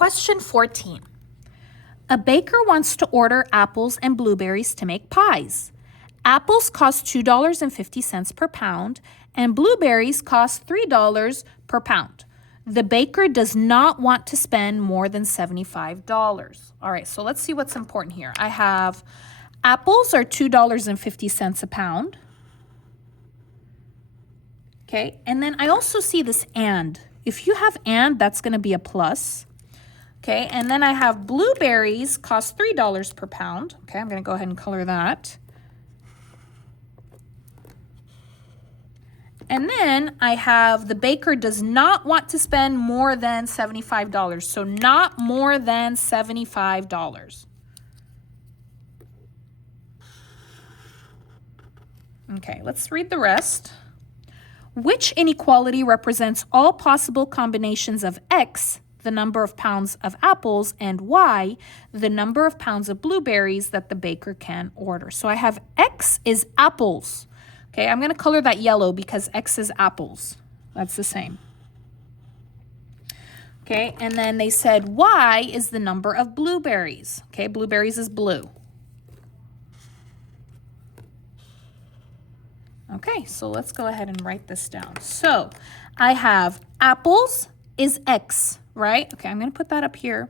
question 14. A baker wants to order apples and blueberries to make pies. Apples cost $2.50 per pound, and blueberries cost $3 per pound. The baker does not want to spend more than $75. All right, so let's see what's important here. I have apples are $2.50 a pound. Okay, and then I also see this and. If you have and, that's going to be a plus. Okay, and then I have blueberries cost $3 per pound. Okay, I'm going to go ahead and color that. And then I have the baker does not want to spend more than $75. So not more than $75. Okay, let's read the rest. Which inequality represents all possible combinations of X, the number of pounds of apples, and Y, the number of pounds of blueberries that the baker can order? So I have X is apples. Okay, I'm going to color that yellow because X is apples. That's the same. Okay, and then they said Y is the number of blueberries. Okay, blueberries is blue. Okay, so let's go ahead and write this down. So I have apples is X, right? Okay, I'm going to put that up here.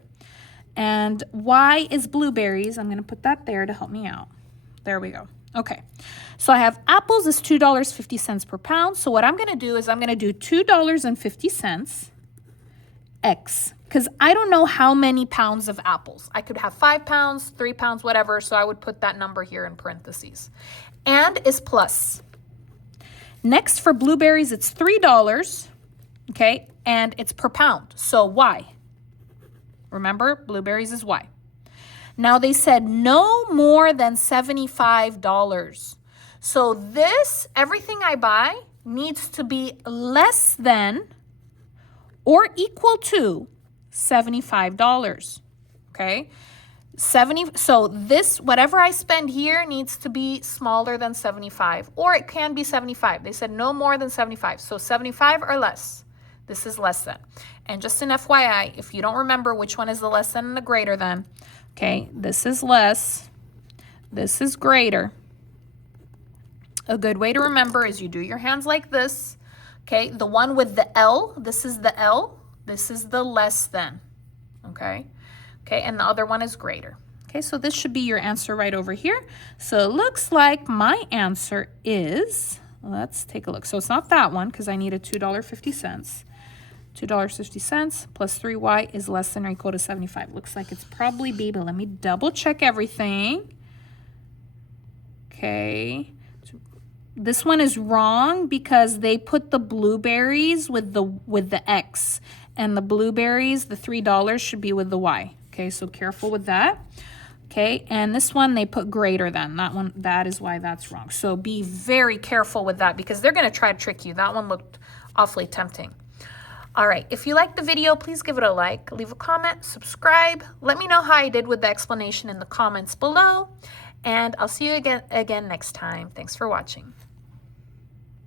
And Y is blueberries. I'm going to put that there to help me out. There we go. Okay, so I have apples is $2.50 per pound. So what I'm going to do is I'm going to do $2.50 X, because I don't know how many pounds of apples. I could have 5 pounds, 3 pounds, whatever. So I would put that number here in parentheses. And is plus. Next, for blueberries, it's $3, okay, and it's per pound, so Y. Remember, blueberries is Y. Now, they said no more than $75. So this, everything I buy, needs to be less than or equal to $75, okay? So this, whatever I spend here needs to be smaller than 75, or it can be 75. They said no more than 75. So 75 or less. This is less than. And just an FYI, if you don't remember which one is the less than and the greater than, okay, this is less, this is greater. A good way to remember is you do your hands like this, okay? The one with the L, this is the L, this is the less than, okay? Okay, and the other one is greater. Okay, so this should be your answer right over here. So it looks like my answer is, let's take a look. So it's not that one because I need a $2.50. $2.50 plus 3Y is less than or equal to 75. Looks like it's probably B, but let me double check everything. Okay. This one is wrong because they put the blueberries with the X, and the blueberries, the $3 should be with the Y. Okay, so careful with that. Okay, and this one they put greater than. That one, that is why that's wrong. So be very careful with that because they're going to try to trick you. That one looked awfully tempting. All right, if you liked the video, please give it a like, leave a comment, subscribe. Let me know how I did with the explanation in the comments below. And I'll see you again next time. Thanks for watching.